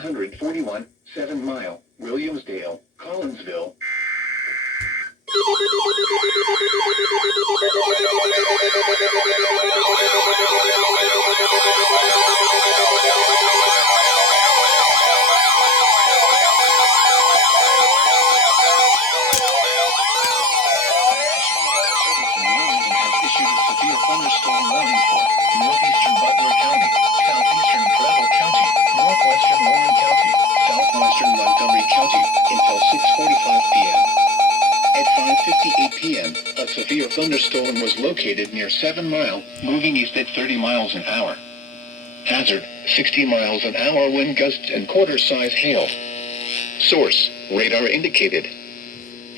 741, 7 Mile, Williamsdale, Collinsville. Severe thunderstorm warning for northeastern Butler County, southeastern Preble County, northwestern Warren County, southwestern Montgomery County, until 6:45 p.m. At 5:58 p.m., a severe thunderstorm was located near 7 Mile, moving east at 30 miles an hour. Hazard, 60 miles an hour wind gusts and quarter-size hail. Source, radar indicated.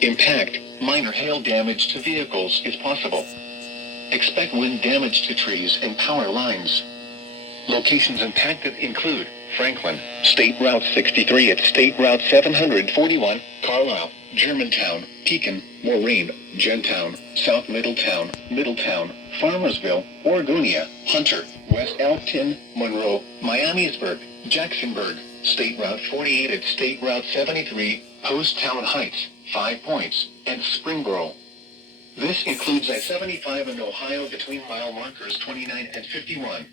Impact, minor hail damage to vehicles is possible. Expect wind damage to trees and power lines. Locations impacted include Franklin, State Route 63 at State Route 741, Carlisle, Germantown, Pekin, Moraine, Gentown, South Middletown, Farmersville, Oregonia, Hunter, West Elkton, Monroe, Miamisburg, Jacksonburg, State Route 48 at State Route 73, Poasttown Heights, 5 Points, and Springboro. This includes I-75 in Ohio between mile markers 29 and 51.